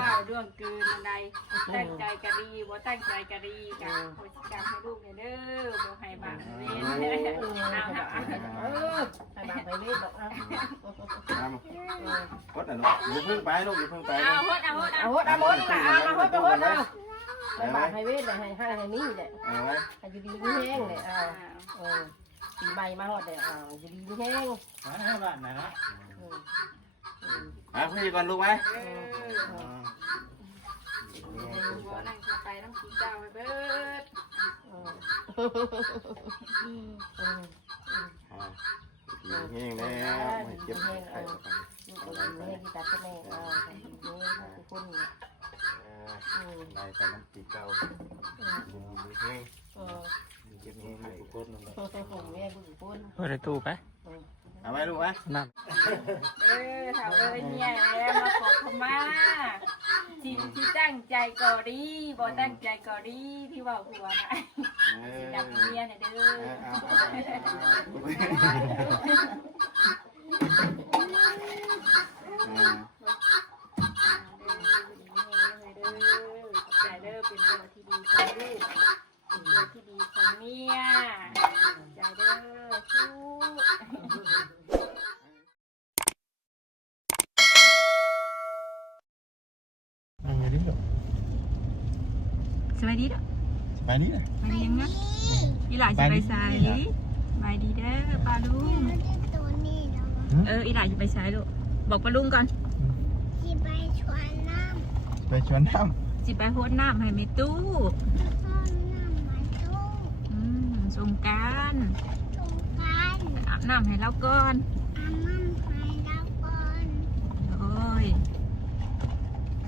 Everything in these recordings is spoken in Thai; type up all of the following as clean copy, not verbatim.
ว่าเรื่องเกินอะไรตั้งใจกะดีบ่ตั้งใจกะดีกันโคสิกรรมให้ลูกเนี่ยเด้อบ่ให้บาปเวรให้บาปไปเวทดอกนะพดอ่ะลูกอย่าเพิ่งไปลูกอย่าเพิ่งไปเอาฮดเอาให้บาปให้เวทเลยให้นี่แหละให้อยู่ดีไม่แห้งเลยปีใหม่มาฮอดเลยอยู่ดีไม่แห้งบ้านไหนนะพี่ก่อนลูกไหมนั่งไปต้องกินเจ้าไปเบิดแห้งแล้วไม่เจ็บไข้แม่ที่ตัดแม่ทุกคนไล่ไปน้ำปีเก่าแห้งเจ็บแห้งทุกคนนั่นแหละแม่ทุกคนเปิดตู้ไปเอาไว้ลูกไหมนั่นถามเนี่ยแล้วมาขอขมาที่ตั้งใจก่อดีบ่ตั้งใจก่อดีที่ว่าหัวนะจับเมียเนี่ยเด้ใจเด้อเป็นตัวที่ดีของลูกเป็นตัวที่ดีของเมียใจเด้อชู้สวัสดีเด้อสบายดีเลยสบายดียังนะอีหลานจะไปใส่สบายดีเด้อป้าลุงอีหลานจะไปใส่ลูกบอกป้าลุงก่อนสิไปชวนน้ ไปชวนน้สิไปโฮดน้ำให้แม่ตู้ำแล้วก็น้ำมาตู้สงกรานต์ตรงกัน อาบน้ำให้เราก่อนอามันไปแล้วก่อน โอ้ย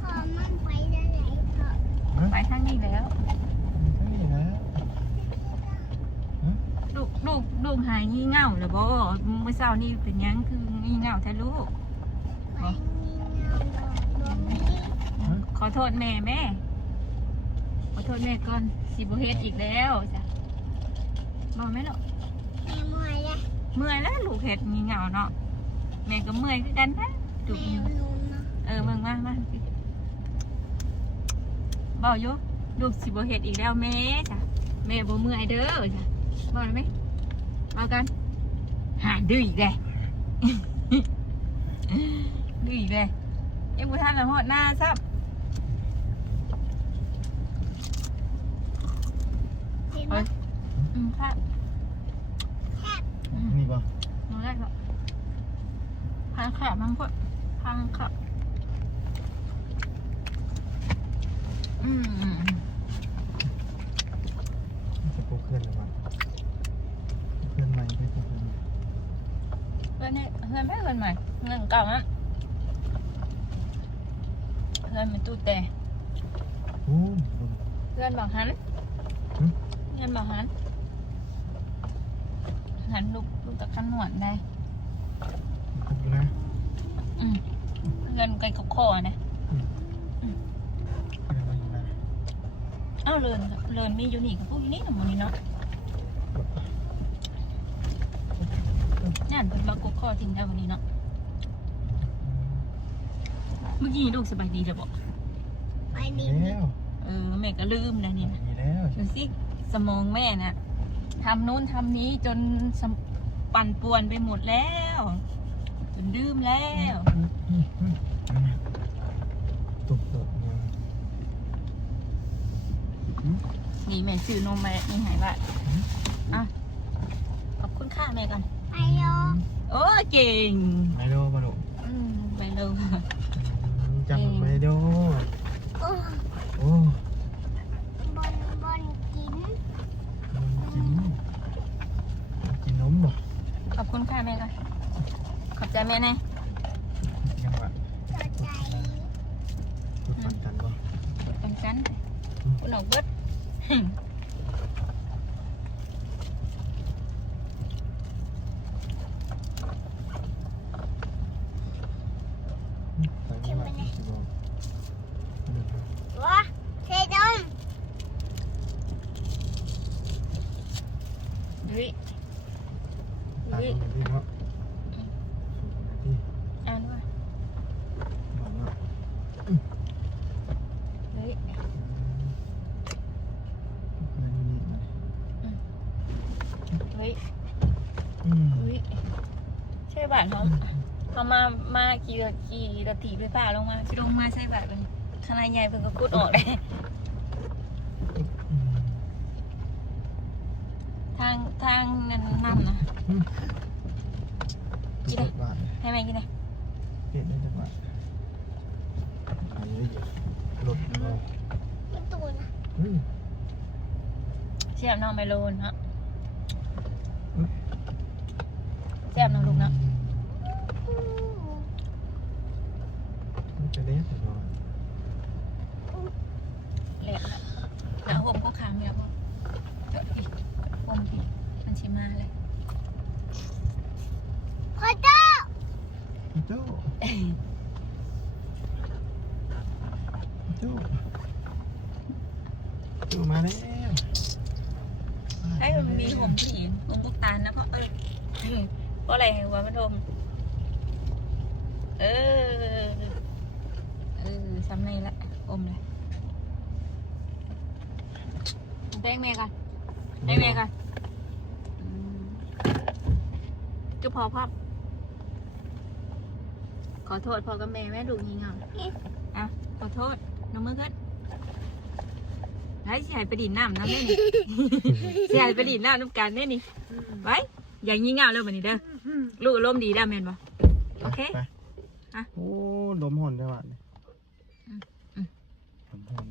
ขอมันไปได้ไหนเถอะไปทางนี้แล้วลูกหายงี่เง่าแล้วบ่เมื่อเช้านี่เป็นยังคืองี่เง่าแท้ลูกไปมีเงาดอกดวงนี้ขอโทษแม่ขอโทษแม่ก่อนสิบ่เฮ็ดอีกแล้วจ้ะบอกไหมลูกแม่เมื่อยเลย เมื่อยแล้วลูกเฮ็ดงี่เง่าเนาะแม่ก็เมื่อยคือกันนะลูก แม่นุ่มเนาะมึงมาบอกอยู่ลูกสิบ่เฮ็ดอีกแล้วแม่จ้ะแม่บ่เมื่อยเด้อจ้ะบอกได้ไหมเอากันหาดื้ออีกเลยดื้ออีกเลยยังบ่ทันละหอดหน้าซับเฮ้ยครับนี่ป่ะน้องแรกก็พังขาพังพดพังขาจะปลุกเพื่อนหรือเปล่าเพื่อนใหม่ไม่ใช่เพื่อนใหม่เพื่อนนี่เพื่อนใหม่เงินเก่าอ่ะเพื่อนเป็นตู้แต่เพื่อนบอกหันเพื่อนบอกหันลูกตะขันหนวดได้เงินไก่กบคอนะอ้าวเลินมีอยู่นี่กับพวกนี้หนูนี่เนาะนั่นเป็นมากบคอจริงได้วันนี้เนาะเมื่อกี้ลูกสบายดีจะบอกไปดีแล้วแม่ก็ลืมนะนี่นะดูสิสมองแม่น่ะทำนู้นทำนี้จนปั่นป่วนไปหมดแล้วจนดื่มแล้วนี่แม่ซื้อนมมานี่หายบ้านขอบคุณค่าแม่กันไปโยโอ้เก่งไมโลมาดูไมโลจำไมโลโอ้บนกินนมบ่ขอบคุณค่าแม่กันขอบใจแม่ไงยังวะเข้าใจปันกันบ่ปันกันคุณหนูเบิดว้าเทดมอ่านว่า านเขามาขี่รถถีบไฟฟ้าลงมาลงมาใส่บาตรเป็นขนาดใหญ่เพิ่นก็กุดออกเลยทางนั่นนะกินเลยให้แม่กินเลย เปลี่ยนได้จังหวะอันนี้รถเรา ประตูนะ เสียบน้องไมโลนเนาะเสียบน้องลูกเนาะ จะเล่นแต่ว่า เละแล้วผมก็ค้างแล้วก็เดี๋ยวพี่ผมพี่มันชิมาเลย ขอเจ้า พี่โจ้โจ้มาแล้ว ให้มันมีผมผู้หญิงผมพวกตาลนะเพราะเพราะอะไรหัวมันดมซ้ำในละอมเลยแป้งเมย์กันแป้งเมย์กันก็พอพับขอโทษพ่อกับแม่แม่ดูงี่เง่าอ่ะขอโทษน้องมือกันไอ้เสียไปดินน้ำน้ำเล่นเสียไปดินน้ำน้ำกันเล่นนี่ไว้อย่างงี่เง่าเลยวันนี้เด้อลูกลมดีได้แมนบ่โอเคโอ้ลมหอนได้ว่ะลมหอน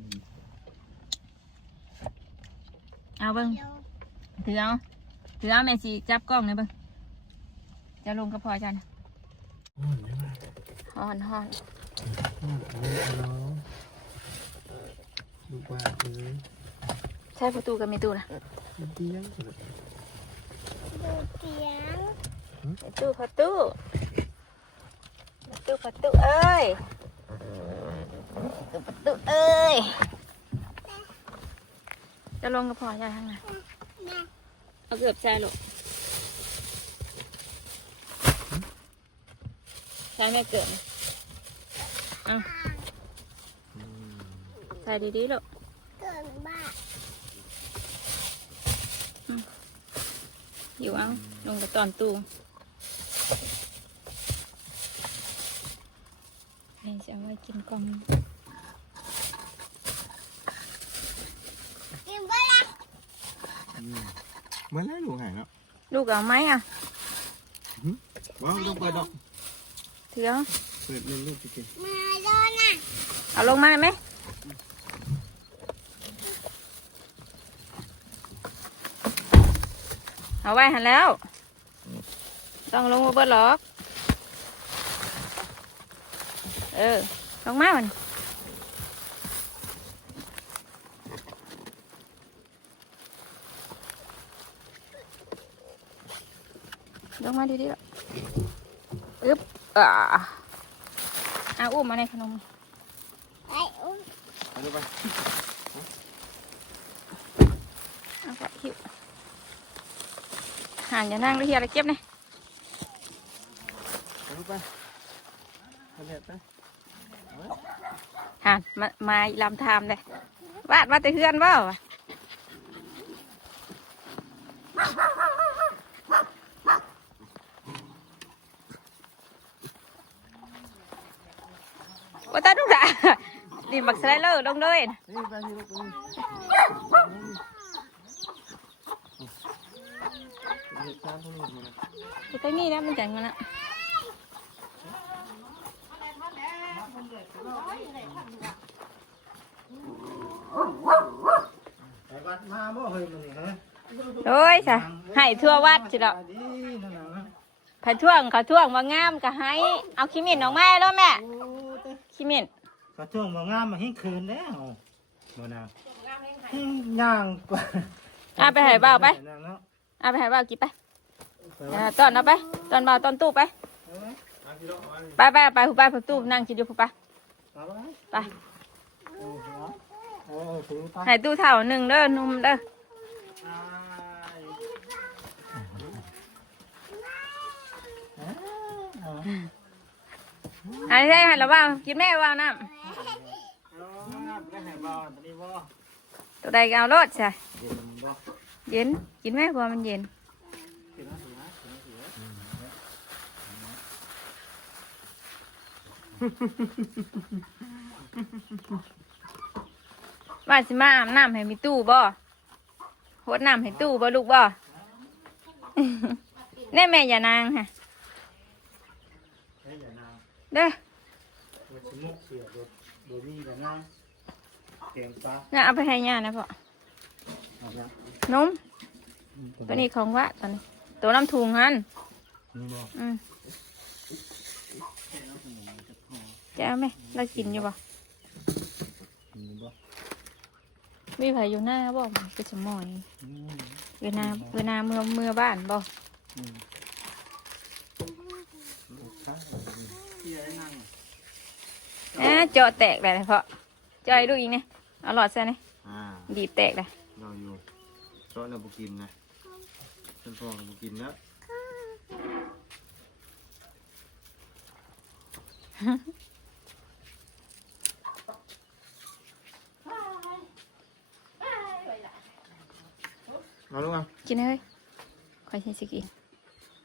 เอาเบิ้งถือเอาแม่สิจับกล้องนะเบิ้งจะลงกับพ่อจันฮอนดูว่าใช่ประตูกับมีตู้นะ เตียง ดูเสียง ประตูเอ้ยประตูเอ้ยจะลงกับพ่อจันทางไหนเอาเกือบใส่ลูกใช่แม่เกิดเอาใส่ดีๆลูก เกินบ้า อยู่เอาลงกับตอนตู้นี่จะเอาไว้กินกล่อง กินบ้าละ เมื่อไรลูกหายแล้ว ลูกเอาไหมอ่ะ ว้าวต้องเปิดดอก เถื่อ เปิดเงินลูกจริง มาโดนน่ะ เอาลงมาไหมเอาไว้หันแล้วต้องลงมาเบิดหรอกลงมามันลงมาดีๆแล้วอุ้มมาในขนม ไอ้อุ้ม ไปดูไป เอาไปหิวห่านอย่านั่งเลยเฮียอะไรเก็บเนี่ย ไปดูไปไปเห็ดไป ห่านมาลำทามเลยวาดแต่เฮือนว่าวะว่าตาดุด่าดิมักสไลเลอร์ลงเลย นี่ไปที่ลูกนี่เห็ดตามพวกนี้มา จะไปนี่นะมันจังมันอะ ไปวัดมาบ่เฮ้ยมันนี่ฮะ โอ้ยจ้ะให้ทั่ววัดสิดอกผัดท่วงเขาท่วงว่างามก็ให้เอาขี้มิ่นออกมาแล้วแม่ขี้มิ่น กระช่วงมางามมาให้คืนแล้วบ่นาวย่างกว่า เอาไปให้บ่าวไปเอาไปให้บ่าวกินไปตอนเอาไปตอนบ่าวตอนตู้ไปไปผู้ไปผู้ตู้นั่งกินอยู่ผู้ไปไปให้ตู้เท่าหนึ่งเด้อนุ่มเด้อให้แล้วบ่าวกินแม่บ่าวน้ำตัวใดก็เอารสใช่เย็นกินแม่เพราะมันเย็น ว่าสิมาอาบน้ำให้มีตู้บ่หดน้ำให้ตู้บ่ลูกบ่ แน่แม่อย่านางค่ะ ให้อย่านาง เด้อ โดยสมุกเสือโดยมีอย่านางเกมปลา น่าเอาไปให้ย่านะพ่อ เอาละ นมตัวนี้ของวะตอนนี้ตัวน้ำถุงฮัน นี่บ่ จะเอาไหมเรากินอยู่บ่ นี่บ่ มีไผอยู่หน้าบ่ก็จะมอย อืม เวลาเมื่อบ้านบ่ อืมข้าวที่ได้นั่ง เจาะแตกได้เลยเพาะเจาะให้ดูอีกเนี่ยเอาหลอดใส่เนี่ย อ่า ดีบแตกเลย เราอยู่โต๊ะเราบุกินนะฉันพ่อเราบุกินแล้ว เอาลูกอ่ะ กินเลยคอยใช้สกิน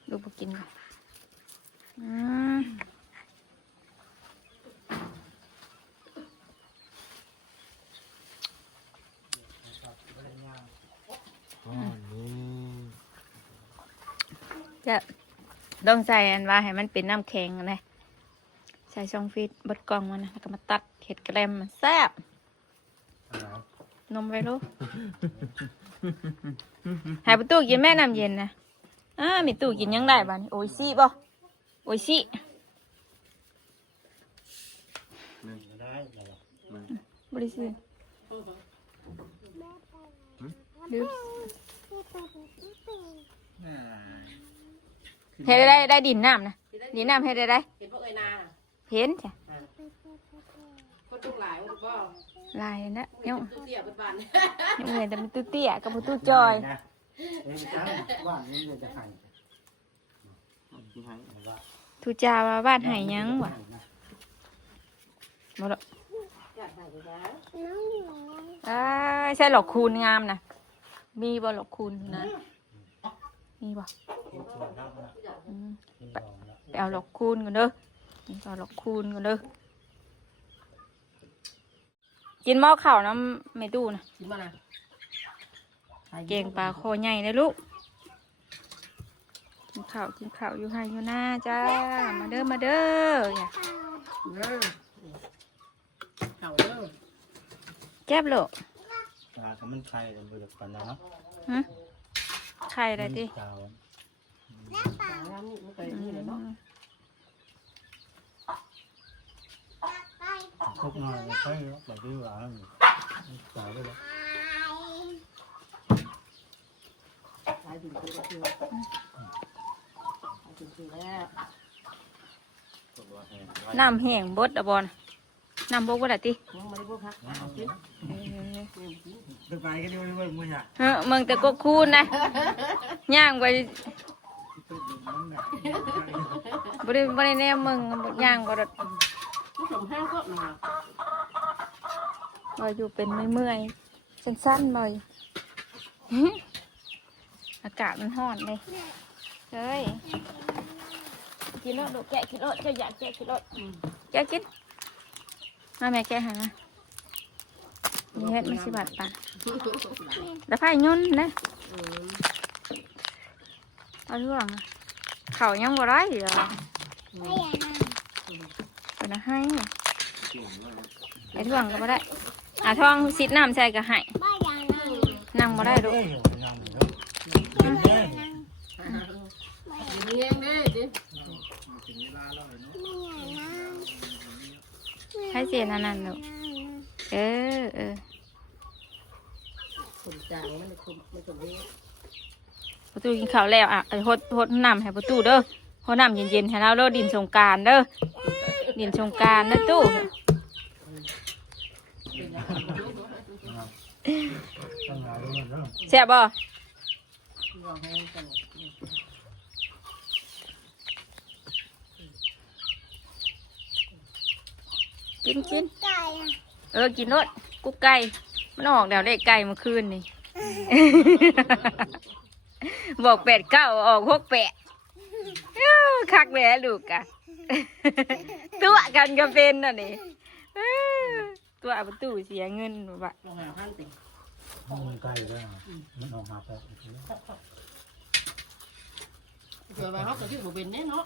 ดูบ่กินก่อนม อ๋อนี่ จะต้องใส่อันว่าให้มันเป็นน้ำแข็งนะใส่ช่องฟีดบดกล่องมันนะแล้วก็มาตัดเห็ดแกรมมันแซ่บ อะไร นมไปลูกหายประตูกินแม่น้ำเย็นนะมีตู้กินยังได้บ้านี่โอ้ยซี่บ่โอ้ยซี่ นี่ได้แล้วมัน บริสุทธิ์ลืมเฮ็ดได้ดินน้ำนะดินน้ำเฮ็ดได้ เห็นพวกไอ้นา เห็นจ้ะ คนทุกหลายคนบ่ ลายนะยัง ตู้เตี้ยเป็นบ้าน ยังเห็นแต่มันตู้เตี้ยกับมันตู้จอย นะเอ้ยจ้าบ้านนี้จะให้ที่ให้ว่า ทูจาว่าบ้านหายยังวะบ่ละ อยากได้อยู่นะ น้องอยู่ไหน ใช่หลอกคูณงามนะมีบ่หลอกคูณนะมีบ่อืมไปเอาหลอกคูณกันเด้อนี่เอาหลอกคูณกันเด้อกินหม้อข้าวน้ำไม่ดูนะ ชิมมานะ เก่งปลาคอใหญ่เลยลูกกินข้าวอยู่ให้อยู่หน้าจ้ามาเด้ออย่า เข่าเด้อ แก้บโลก ปลาเขามันไข่กันไปจากปันนะ ฮะไข่อะไรดิ ปลา ตาน้ำนี่มันเคยนี่เลยเนาะ พบหน่อยใช่แล้วแบบที่ว่าปลาด้วยแล้ว หลายถึงคือหลายถึงแล้ว น้ำแห้งบดอะบอลน้ำบกบดอะติ ยังไม่ได้พูดครับเอากิน ไปไปกันดีกว่ามึงอ่ะ มึงแต่ก็คูณนะย่างไปบริแนมมึงย่างบ่ด ผู้ชมห้างก็มา บ่อยู่เป็นเมื่อยๆสั้นๆบ่อย อากาศมันร้อนเลยเฮ้ยกินรถดูแกะกินรถจะอยากแกะกินรถแกะกินมาแม่แกะหานี่เฮ็ดมันสิบาทปะแล้วไผ่ยุ่นนะเอาเรื่องเขายังบ่ได้เหรอ ไม่อยากนั่ง เป็นนะให้ไอ้ท่วงก็บ่ได้ท่องซิดน้ำใส่ก็ให้ ไม่อยากนั่ง นั่งบ่ได้ลูก ไม่อยากนั่ง เลี้ยงดิดิ ให้เสียนั่นลูกเออ คนจางมันคนมันคนนี้ ประตูกินข้าวแล้วหดน้ำให้ประตูเด้อหดน้ำเย็นๆให้เราเด้อดินสงกรานต์เด้อดินสงกรานต์เด้อตู้แซ่บบ่ กิน ไก่อะ กินรสกุ๊กไก่มันออกแล้วได้ไก่เมื่อคืนนี่ บอก8-9ออก6-8คักเลยลูกอะ ตัวกันก็เป็นน่ะนี่ตัวประตูเสียเงินบ่ะ ลงหาพันติ มันใกล้แล้วมันออกมาไป เผื่อไปเขาก็ชื่อผมเป็นแน่เนาะ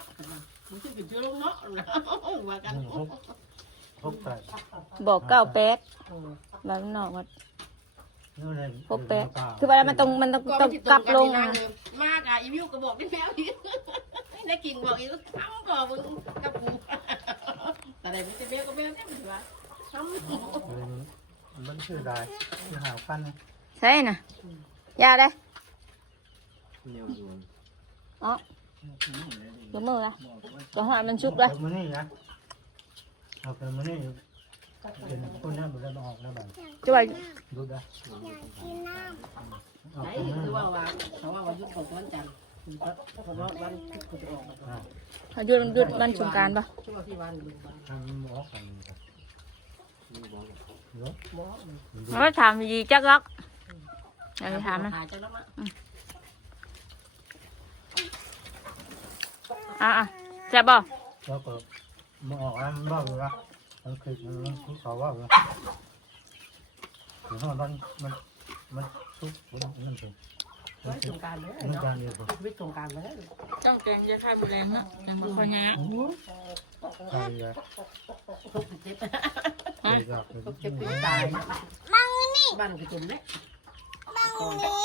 มันชื่อเป็นชื่อลงเนาะว่ากัน พบไป บอก9-8บ้านนอกว่า6-8คือว่ามันต้องกลับลง มากอ่ะอีวิวก็บอกได้แล้วอีกได้กิ่งบอกอีกก็ทำก่อนมึงกับกูแต่ไหนไม่จะเบี้ยก็เบี้ยแน่ถือว่าทำ มันชื่อได้ชื่อหาพัน ใช่น่ะยาได้อ๋อเดี๋ยวมือละก็หามันชุบละ มันนี่นะเอาไปมันนี่เป็นคนนั้นมันได้มาออกแล้วบ้าง ช่วย ดูได้ กินน้ ไหนคือว่าเขาว่าวันยุคของวันจันทร์เขาว่าวันพุธเขาจะออกมา เขาหยุดวันสงกรานต์ปะ ช่วงที่วันบึงวัน ทำหมอกันเนาะ บ่ เขาก็ถามดีจักรักเดี๋ยวไปถามนะ หายใจแล้วมั้ง แซ่บบ่ แล้วก็มาออกแล้วมันบ้าเลยนะมันคือมันเขาว่าเลยถึงมันทุกคนนั่นเอง ไว้สงการเลย มัน เนาะ การเดียวกัน ชีวิตสงการเลย ต้องแกงจะข้าวบุแรงเนาะแกงบะคอยงา ใช่เลย ทุกเจ็บ ใช่ครับ ทุกเจ็บปีตาย ำบังนี่ บ้านก็จมเลย บังนี่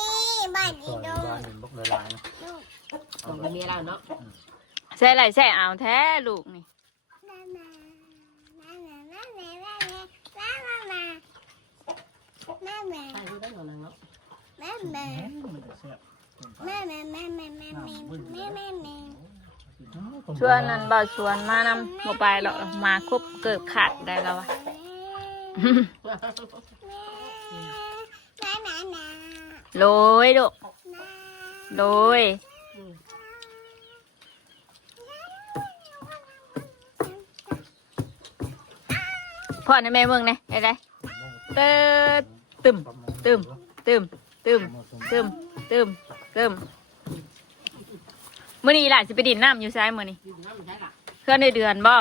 บ้าน ก่ อี อน โด บ้านเห็นบกละลาย ของเมียเราเนาะ ใส่ไหลใส่เอาแท้ลูกนี่ ใช่รู้ได้หน่อยเนาะ ชวนนั่นบ่ชวนมานำบ่ไปหรอกมาครบเกิดขาดได้แล้ววะ โรยลูกโรยพ่อในแม่เมืองไงไอ้ไรเติมตึมตึมตึมตึมตึมตึมตึมมื้อนี้หลานสิไปดินน้ำอยู่ซ้ายมื้อนี้ อยู่น้ำมันใช่หรอ เพื่อนในเดือนบ่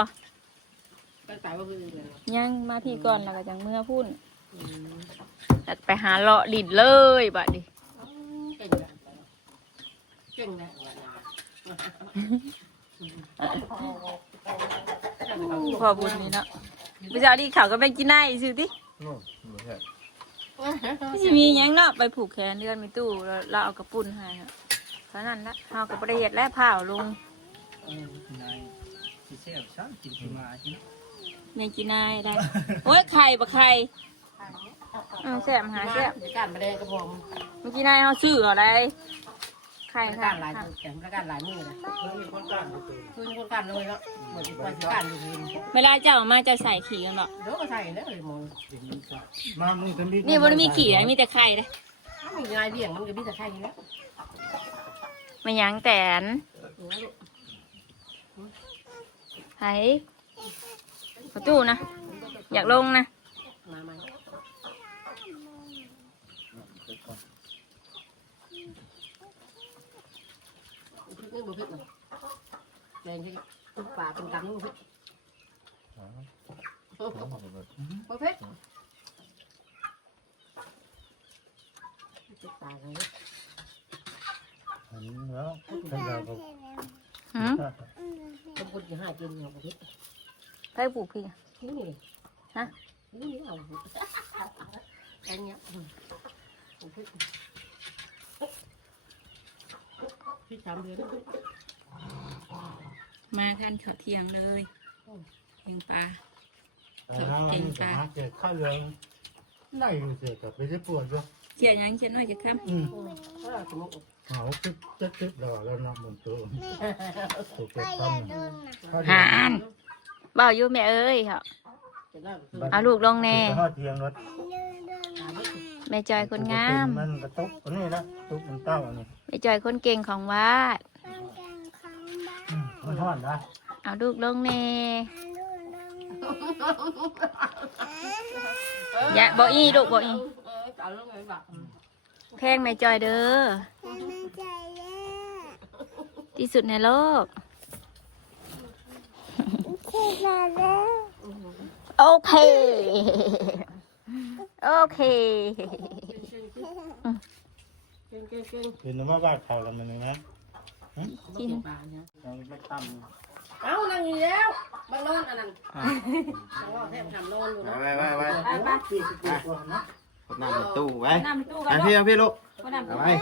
ตั้งแต่ว่าคือเลย ยังมาพี่ก่อนแล้วก็จังเมื่อพุ่นตัดไปหาเลาะดินเลยบัดดิ เก่งเลยเก่งเลย พอบุญนี่เนาะไปเจ้าดีเขาก็ไปกินได้สิติสิมีหยังเนาะไปผูกแขนเดือนมีตู้แล้วเราเอากระปุ่นให้ครับเท่านั้นละเฮาก็บ่ได้เฮ็ดแล้วผ้าลง นายที่เสียบซ้ำกินที่มากิน ในกินได้ได้โอ้ยไข่บ่ไข่แซ่บหาแซ่บ การมาได้กระพง เมื่อกี้นายเฮาซื้อเอาได้ไข่ การหลายแต่การหลายมือนะ มีคนกล้าตัว คือคนการเลยเนาะเหมือนว่าการอยู่นี่ เวลาเจ้าเอามาจะใส่ขี้กันบ่ เดี๋ยวก็ใส่แล้วเลยมอง มามึงกันดิ นี่บ่ได้มีขี้นะมีแต่ไข่เด้ มีลายเบี่ยงมันก็มีแต่ไข่แล้ว มาหยังแตนไผประตูนะอยากลงนะ มาไหมพึ่งบ่พึ่งเลยแดงที่ทุกป่าเป็นกำนึงพึ่งบ่พึ่งตายเลย แล้วท่านเราก็ หืม ต้องพูดอย่าให้กินอย่างนี้ ไผปลูกพี่อะ นี่เลย ฮะ นี่เอาแค่นี้พี่ทำเดือน มาท่านเขาเที่ยงเลยเลี้ยงปลา เก่งจ้าเจ็บข้าวเหลืองได้อยู่เจ็บกับไปได้ปวดด้วย เจียยังเจียน้อยจะค้ เขาตึ๊บแล้วนับมันตัวถูก ก็ เก็บ อย่า ตั้ง โดนนะ ำหานบ่าวอยู่แม่เอ้ยครับเอาลูกลงแน่ ทอดเทียงรถ แม่จอยคนงาม มันกระตุกนี่นะตุกมันเต้าอันนี้ แม่จอยคนเก่งของวัด ต้องการของบ้าน มันทอดนะ เอาลูกลงแน่ อย่าบอกอีลูกบอกอีแพงแม่จอยเด้อ แม่ใจแย่ ที่สุดในโลก ที่มาแล้ว โอเคโอเค เก่ง เห็นว่าบ้านเขากันนึงนะ กินปลาเนี่ย ยังไม่ตั้ม เอานั่งอยู่แล้วบางนอนอันนั้นบางนอนแทบทำนอนอยู่นะ ไปไปไป ไป ที่ตัวนะ กดน้ำในตู้ไว้ น้ำในตู้กั เอา น พี่เอาพี่ลูก น้ำ เอาไว้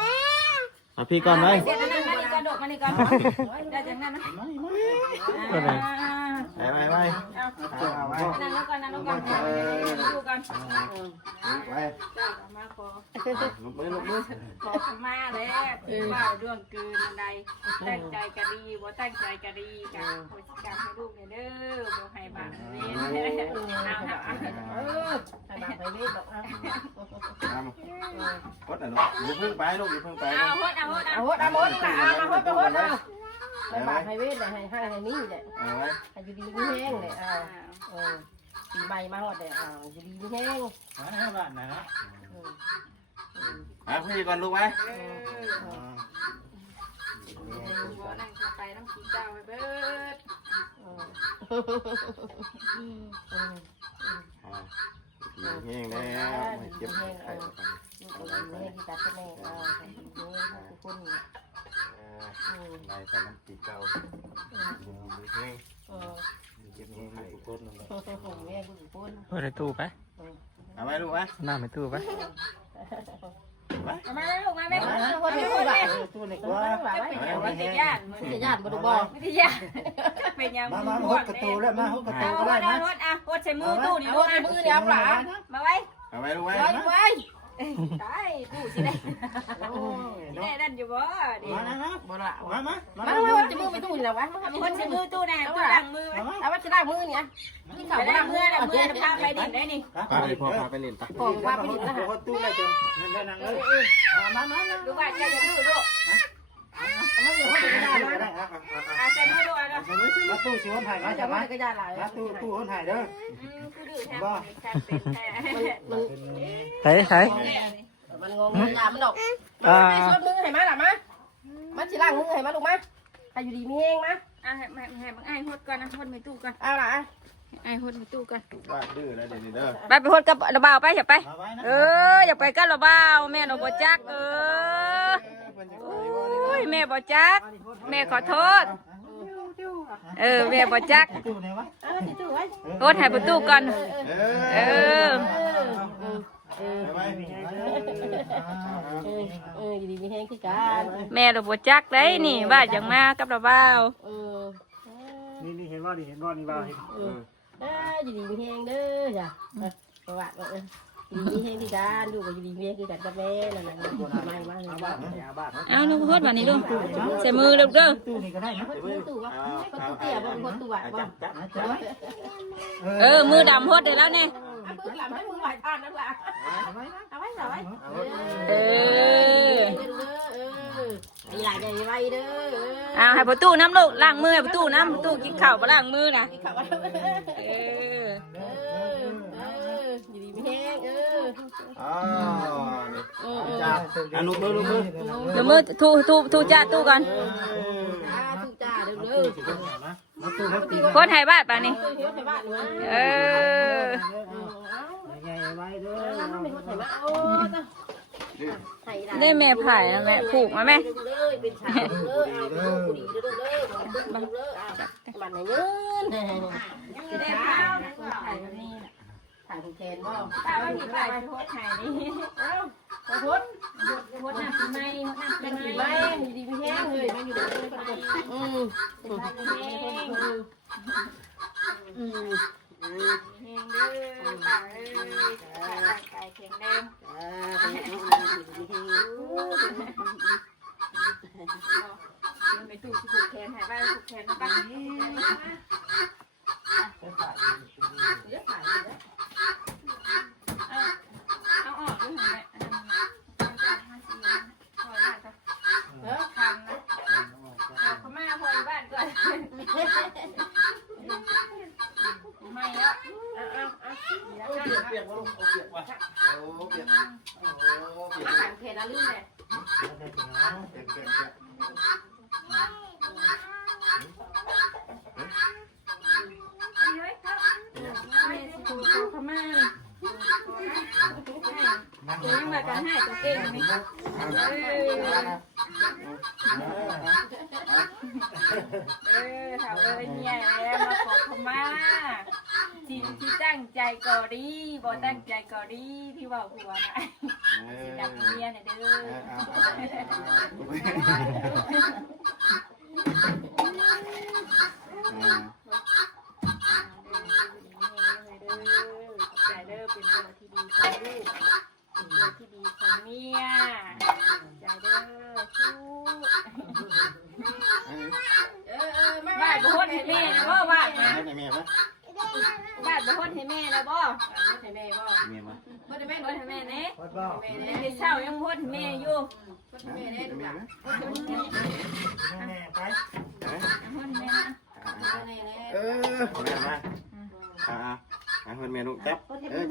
เอาพี่ก่อนไว้ เสร็จแล้วนั่งมานี่ก่อนโดดมานี่ก่อนได้จังนั้นนะ ไปไปไป เอาไว้นั่งลงก่อนนั่งลงก่อนดูก่อน ไป มาขอ ลุกมือลุกมือ ขอขมาเลยว่าเรื่องเกินอันใดตั้งใจกะดีบ่ตั้งใจกะดีกันโหสิกรรมให้ลูกเนี่ยเด้อบ่ให้บาปเวรเอา ให้บาไปเวทบอกเอา กดหน่อยลูกอย่าเพิ่งไปลูกอย่าเพิ่งไป เอาโหดเอาโหดเอา เอาหดเอาหดนะเอามาหดไปหดเอาให้บาให้เวทเลยให้นี่เลย เอาไว้ ให้อยู่ดีไม่แห้งเลยเอาปีใหม่มาหดเลยเอาอยู่ดีไม่แห้ง บ้านไหนนะ เอาพี่ก่อนลูกไว้ บ่นั่งไปน้ำกินเจ้าไปเบิด แห้งแล้วไม่เจ็บไข้ แม่ที่ตัดแม่เอาทุกคน ไล่ไปน้ำตีเก่าแห้งเจ็บแห้งทุกคน แม่ทุกคน เปิดในตู้ไป เอาไว้ลูกไว้ น้ำในตู้ไป เอามาเลยลูกมาแม่ หดไปหดไป ตัวนี้ก็ วิทยา จะญาติมาดูบ่ วิทยาเป็นยัง มาหดกระตูแล้วมาหดกระตู เอา ก็ โห ได้ ด นะ เอาโหดอ่ะโหดใส่มือตู้นี่ เอา ลูก ใน อ่ะ มือเนี่ยเอาหลา มาไว้ เอาไว้ลูกไว้ ไว้ ได้ตู้สิได้ได้ดันอยู่บ่ดิ มานะ บ่ละ มามา มาจะมือไปตู้นี่แล้ววะมา โหดใส่มือตู้นะตู้ล้างมือไว้ เอาว่าจะได้มือเนี่ยนี่ ไป เขา ล้างมือล้างมือพาไปดิได้นี่ พาไปพ่อพาไปเล่นไป ของว่าไปดินะฮะ หดตู้ได้จนนั่นนั่งเลยมา ลูกว่าจะดื้อลูก มันอยู่ห้องไม่ได้เลย ได้ อ่ะใส่มือดูอ่ะเนาะ มาตู้สิวันถ่ายมา จะ จาก ไม่ มา ก็ยาหลาย ตู้คนถ่ายเด้อ กูดื้อแท้เป็นแท้ ใส่ มันงงยามันดอกไม่ชดมือให้มาหรอมามาชิล่างมือให้มาลูกมาให้อยู่ดีมีเองมา อ่ะให้บังไอ้โหดก่อนนะโหดไม่ตู้ก่อน เอาล่ะ ไอ้โหดไม่ตู้ก่อน ว่าดื้อแล้วเดี๋ยวนี้เด้อ ไปโหดกับระบ่าวไปอย่าไป มาไว้นะ อย่าไปกันระบ่าวแม่หนูบ่จักโอ้ยแม่บ่จักแม่ขอโทษแม่บ่จัก ตู้ไหนวะ เอาที่ตู้ไว้ โหดให้ประตูก่อนไปไป อยู่ดีมีแห้งที่กัน แม่เราบ่จักได้นี่ว่าจังมากับระบ่าว นี่เห็นว่านี่บ้าเห็น อยู่ดีมีแห้งเด้อจ้ะประวัติว่าอยู่ดีมีแห้งที่กันดูกับอยู่ดีมีแห้งที่กันกับแม่นั่นน่ะไม่มาเลยบ้าน เอาลูกโหดบัดนี้ลูกใส่มือลูกเด้อ ตู้นี่ก็ได้นะ ตู้วะตู้เตี้ยบ่คนตู้วะบ่ มือดำโหดได้แล้วเนี่ย มือหลังให้มือไหวทานนั่นแหละเอาไว้เอาไว้ นี่ล่ะจะไว้เด้อ ให้ประตูน้ำลูกล้างมือให้ประตูน้ำประตูกินข้าวบ่ล้างมือนะ ขับไว้อยู่ดีไม่แห้งอ๋อนี่ลูกมือลูกมือ เดี๋ยวมือทูจ้าตู้ก่อน ทุกจ้าเด้อ มาตู้ครับตี คนให้บ้านป่ะนี่ เฮ้ยไปบ้านเลย ใหญ่ไว้เด้อ ไม่คนไทยมาโอ้ ได้แม่ไผ่แล้วแม่ผูกมาแม่ เลยเป็นชาวเลยเอาบุรีเด้อบันเลยบันไหนเงินได้ข้าวถ่ายแบบนี้ถ่ายผูกแขนบ่ ป้าว่ามีป้าโทษไข่นี่ เอ้าขอโทษ โทษน้ำปีใหม่โทษน้ำปี เป็น ให ผี ม่ ไม่มีดีไม่แห้งเลยมันอยู่ในนี้คนแห้งเด้อป้าเอ้ยร่างกายแข็งแรงไปตู้ผูกแขนหายไปผูกแขนนะป้าเอาออกด้วยเหรอแม่ทำนะเขามาพอบ้านก่อนไม่แล้ว เปียกวะลูกเปียกวะโอ้เปียกโอ้เปียก ถ่ายเพจแล้วลืมเลย เปียก เฮ้ยครับแม่สิขอขมาเลยตัวยังมากันให้ตัวเก่งไหมถามเนี่ยแล้วมาขอขมาที่ตั้งใจก่อดีบ่ตั้งใจก่อดีที่ว่าหัวนะสิดับเมียเนี่ยเด้ใจเด้อเป็นตัวที่ดีของลูกเป็นตัวที่ดีของเมียใจเด้อชู้บ้านบ่ฮดให้แม่นะบ่บ้านนะ ให้แม่ปะ บ้านบ่ฮดให้แม่นะบ่ ให้แม่บ่ แม่ปะ บ่ได้แม่ ฮดให้แม่เน่ พอดบ่ เด็กเช้ายังฮดให้แม่อยู่ บ่ได้แม่ได้ ให้ ลูก แม่ หลาน ปะ ฮดให้แม่ แม่ไป ฮดให้แม่นะ แม่แน่ แม่มาให้คนแม่ลูกจับ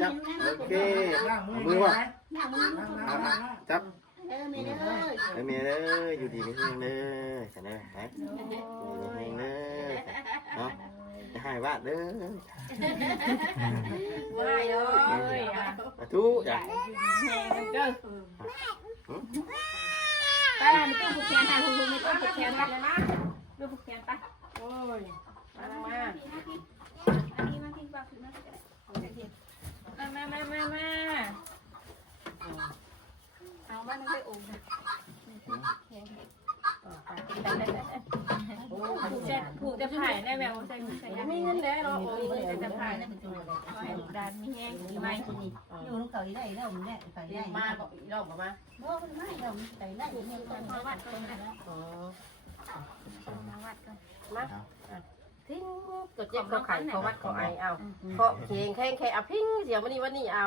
จับโอเค ล้างมือ มือวะ ล้าง จับ เด้อแม่เด้อ แม่เลยอยู่ดีไม่แห้งเลยกันเลยฮะไม่แห้งเลยเนาะจะให้บ้านเด้อ บ่ได้เด้อ เอ้ยอ่ะ มาทุกอย่าง แม่เด้อไปล่ะมีตู้ผูกแขนให้ผู้มีตู้ผูกแขนไปตู้ผูกแขนไป โอ้ยมา อันนี้มาทิ้งปากถึงนะมาเอาบ้านให้โอ่งนะผูกจะผ่ายได้แมวใส่ใส่ยัง มีเงินแล้วเนาะ จะผ่ายได้เป็นตัวดันมีแห้งมีไหม อยู่น้องเก่าได้แล้วมันเนี่ยไปได้ มาบอกอีดอกมา บ่มันไม่เราไปได้เนี่ยกัน มาวัดก่อนนะ อ๋อ มาวัดก่อน มาทิ้งตัวเจ็บเขาไข่เขาวัดเขาไอเอาเพราะเข่งแข่งแข่งเอาพิ้งเสียวันนี้เอา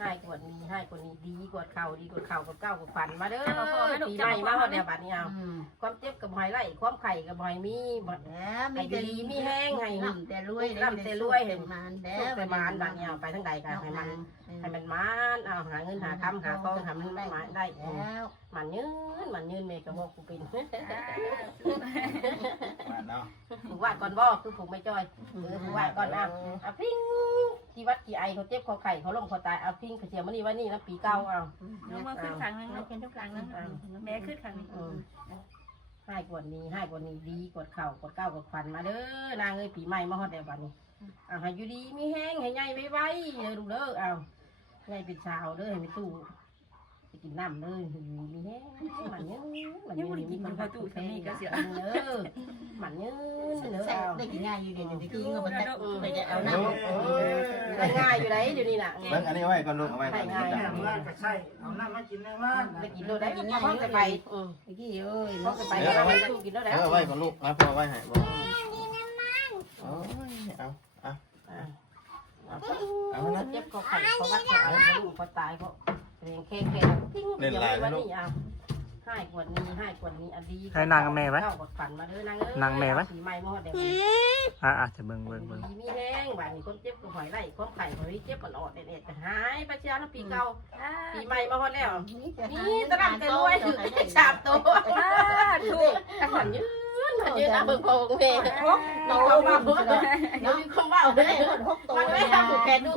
ให้กว่านี้ดีกว่าเข่าดีกว่าเข่ากับเก้ากับฟันมาเด้อปีใหม่มาเดี๋ยวบัดนี้เอาความเจ็บกับหอยไล่ความไข่กับหอยมีบัด แล้วมีแต่ มีแห้งให้ แต่รวยมันแล้ว ลูกไปมานบัดนี้เอาไปทั้งใดกันให้มันมานเอาหาเงินหาคำหาทองหามันได้มาได้ แล้ว มันยืนเมย์กับบอกกูเป็น บ้านเนาะ ผูกวาดก่อนบ่คือผูกไม่จ้อยผูกวาดก่อนเอาพิ้งที่วัดกี่ไอเขาเจ็บเขาไข่เขาล้มเขาตายเอาพิ้งเขาเสียมันนี่วันนี้นะปีเก่าเอา น้องมาขึ้นครั้งนึงน้องเป็นทุกครั้งนึงแม่ขึ้นครั้งนึง ให้กว่านี้ดีกว่าเข่ากว่าเก้ากว่าฟันมาเด้อนางเอ้ยปีใหม่มาฮอดเดี๋ยวบัดนี้เอาให้อยู่ดีมีแห้งให้ใหญ่ไว้เด้อลูกเด้อเอาใหญ่เป็นสาวเด้อให้ไม่ตู้ไปกินน้ำเลยมีแห้งมันยืนมีคนพอตู้ทำนี่ก็เสียเด้อมันยืนเด้อเอา ได้กินง่ายอยู่เดี๋ยวจะกินก็มันไปจะเอา เอา น้ ได้ง่ายอยู่ไหนเดี๋ยวนี้น่ะ เบิ้งอันนี้ไว้ก่อนลูกเอาไว้ก่อน บ้านก็ใช่เอาน้ำมากินในบ้าน ไปกินโลได้กินง่ายไป ำเมื่อกี้เอ้ย เขาไปแล้วไปตู้กินโลได้ ไว้ก่อนลูกมาพ่อไว้ให้บ่โอ้ยเอานะ เจ็บเขาไข่เขาวัดเขาเอาลูกเขาตายเขาเรียงแค่ทิ้งเดี๋ยววันนี้เอาให้กว่านี้อดีเข้าบทฝันมาเด้อนางเอ้ยปีใหม่มาเดี๋ยว จะเบิ่ง มีแห้งบ้านนี้คนเจ็บก็หอยไล่คนไข่หอยเจ็บมันอดเด็ดหายประชาชนปีเก่าปีใหม่มาฮอดแล้วนี่ตลาดจะรวยถือสามตัว ถูก มันยืนเอาเบิ่งโคงเมย์น้องเบาเดี๋ยวมีคนเบาเลยมันไม่ทำผูกแขนดู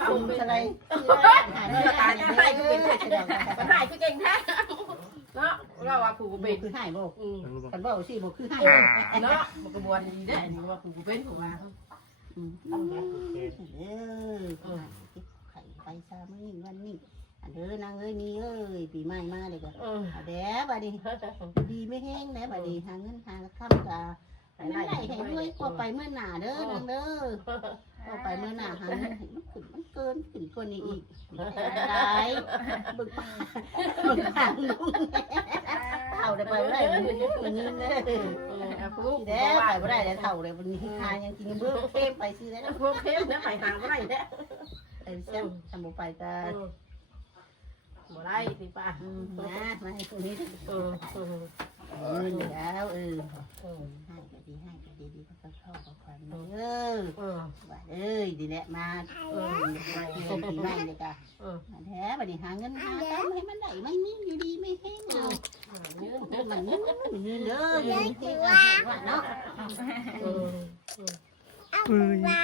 เอา อะไร ตายจะให้ก็เป็นมันให้คือเก่งแท้เนาะเราว่าผูกเป็น คือให้บ่กันบ่สิบ่คือให้ เนาะมันกระบวนดีได้นี่ว่าผูกเป็นผูกมา ไข่ไปซามื้อนี้วันนี้อันเด้อนางเอ้ยมีเอ้ยปีใหม่มาเลยก็แด้บัดนี้ดีไม่แห้งแด้บัดนี้หาเงินหาค่ำกะไม่ได้ให้รวยกว่าไปเมื่อหน้าเด้อนางเด้อก็ไปเมื่อหน้าหาเงินมันเกินขึ้นกว่านี้อีกได้บึกปางลุงเท่าได้ไปได้วันนี้เด้อ ผูก แด้ไปบ่ได้แล้วเท่าเลยวันนี้หายังกินเบิ่งเข้มไปซื้อได้ ผูกเข้มเนี่ยไปหางก็ได้เนี่ย ไอ้เส้นทำบ่ไปก็ บ่ได้สิป้า นะมาให้ตรงนี้ แล้วให้ก็ดีก็เข้าก็ควันว่าดีแหละมาเป็นปีใหม่เลยจ้ะแท้บัดนี้หาเงินหาทำให้มันได้ไม่มีอยู่ดีไม่แห้งเอามันเงินเลยเนาะ ไปว่า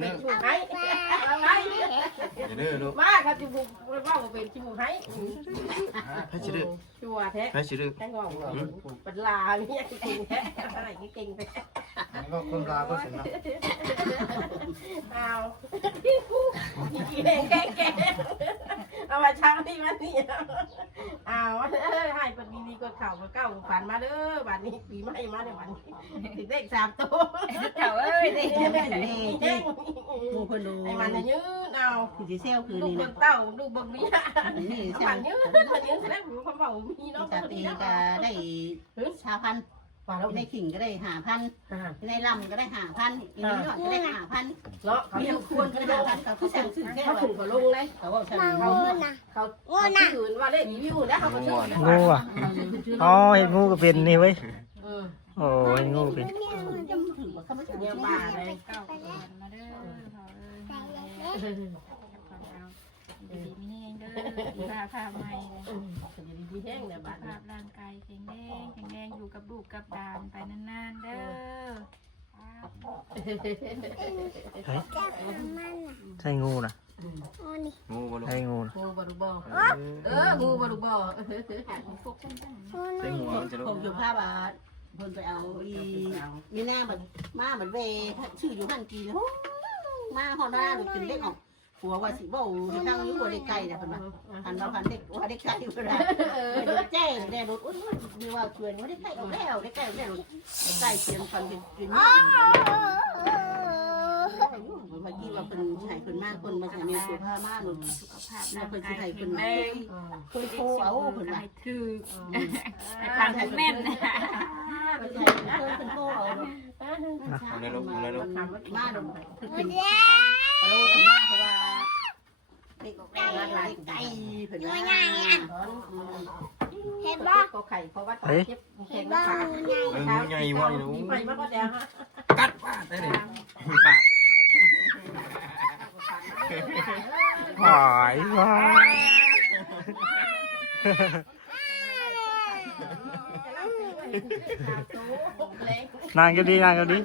เป็นชูไห้อะไร อย่าดื้อลูก มาครับจูบุว่าเป็นชูไห้ ให้ชิดื้อ ชัวแท้ ให้ชิดื้อ แท้งงเป็นลาเนี่ยเก่งแท้อะไรเก่งแท้ ก็คนลาก็สนนะ เอาแก่เอามาช้างนี่มานี่เอาให้ปฏิดีกดเข่าเก้าฝันมาเด้อบัดนี้ปีใหม่มาเด้อบัดนี้ถึงเลข3ตัว เจ้าเอ้ยนี่ มูคนดู ไอ้มันยืนเอา คือเซลคือ ลูก นี่ บ นะ นเต้าลูกบนนี้ นี่เซ มั ล นยืนแสดงว่าเขาบอกมีน้อง จาก คน ปี นี้ ก็ได้ชาวพัน ว่าเรา ในขิงก็ได้5,000ในลำก็ได้5,000อีนี้ก็ได้5,000 เนาะเขา มี อยู่ ควรก็ได้5,000เขาสั่งซื้อแค่ เขาถูกเขาลงเลย เขาบอกฉัน เขาตื่นว่าเล่นรีวิวแล้วเขาก็ชื่อ งูอ่ะอ๋อเห็นงูก็เป็นนี่เว้ยโอ้เห็นงูเป็น ถือว่าเขาไม่ถูก เนี่ย เนี่ย ป่า ป่า เล เลย ย เก้ามาเด้อดีมีเองเด้อภาพใหม่ ดีแห้งเนี่ยบ้าน ภาพร่างกายแข็งแรงอยู่กับลูกกับดานไปนานๆเด้อ ใช่งูนะ งูบ่ลูก ใช่งูนะ งูบารุบองูบารุบอ ใส่หัวมันจะลู ผ ก มอยู่ภาพอ่ะเพิ่นไปเอาอีมีหน้าแบบมาเหมือนเวชื่ออยู่หันกีแล้วมาฮอดหน้าหรือเป็นเด็กออกหัวว่าสิบ่ที่ทางอยู่หัวเด็กไก่นะเพิ่นว่าหันเราหันเด็กว่าเด็กไก่เพิ่นว่าแจ้งแน่รถอุ้ยมีว่าชวนว่าเด็กไก่ออกแล้วเด็กไก่ออกแล้วไก่เสียงฟันเป็นเมื่อกี้ว่าเป็นไห้เป็นมากคนมาใช้มีสุขภาพมากหนุนสุขภาพน่าเป็นที่ไห้เป็นมากเคยโทรเอาเพิ่นว่า ถือทางแม่น เป็นไห้เคยโทรเอา เอาเลยลูกเอาเลยลูก มาหนุนเป็นโลเป็นมากเพราะว่าเด็กไก่ไก่เพิ่นว่า เห็นบ่ก็ไข่เพราะว่าเจ็บแข็งขา งูใหญ่บ่นี่ลูก ไปมาก็แล้วฮะ กัดปากได้เลยปาก หายว้ายนางก็ดีนางก็ดี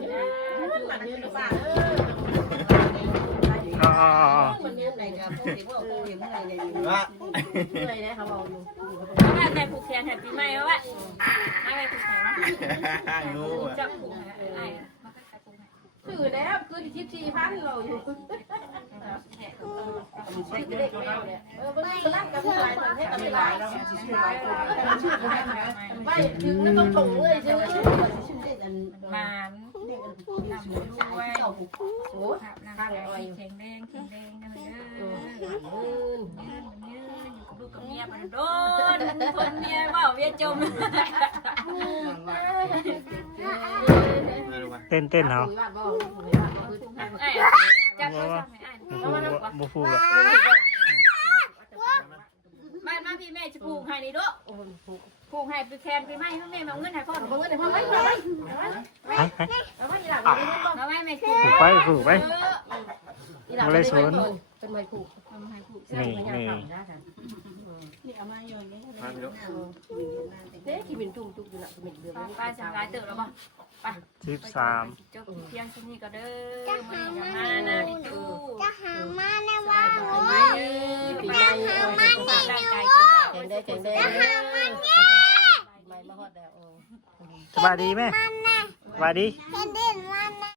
อ๋อ มันมีอะไรกับพวกเด็กพวกเด็กอะไรเนี่ย ว่า เลยนะเขาบอกอยู่ แม่ผูกแขนแทนปีใหม่วะแม่ผูกแขนวะ งูอ่ะ จับผูกไอ้ ถือแล้วคือ14,000เราอยู่ใช้เด็กแล้วเนี่ยบ่นั่งกับหลายประเทศกับหลายแล้วไม่ถึงต้องส่งเลยซื้อ ชื่อเด็กอัน หมาน เด็กอัน นำด้วย โอ้ ภาพร่างกายแข็งแรงนะเด้อยืนอยู่กับลูกกับเมียมันโดนคนเมียว่าเวียจม เต้นเฮา ไอ้จับโทรศัพท์ให้ไอ้ บูฟูอ่ะ มาพี่แม่จะผูกให้นี่ด้วยผูกให้ไปแคนไปไหมแม่มาเงินให้พ่อ เอาเงินให้พ่อไว้ ไป เอาไว้หลังเอาไว้ มาไหมแม่ ผูกไปผูกไป เป็นไม้ผูก นี่นี่ นี่เอามาโยนนี่ มาพี่ลูก เด้ที่เป็นจุ่มจุ่มอยู่ละเป็นเดือน ไปสบายตื่นแล้วบ่ไป 13 จบเพียงที่นี่ก็เด้อมันมานะพี่ตู้ จะหามาแน่ว่า ปีใหม่เอาไว้สุขภาพ ร่างกาย แข็งได้แข็งได้ไม่มาฮอดแล้ว สบายดีไหมสบายดี เห็น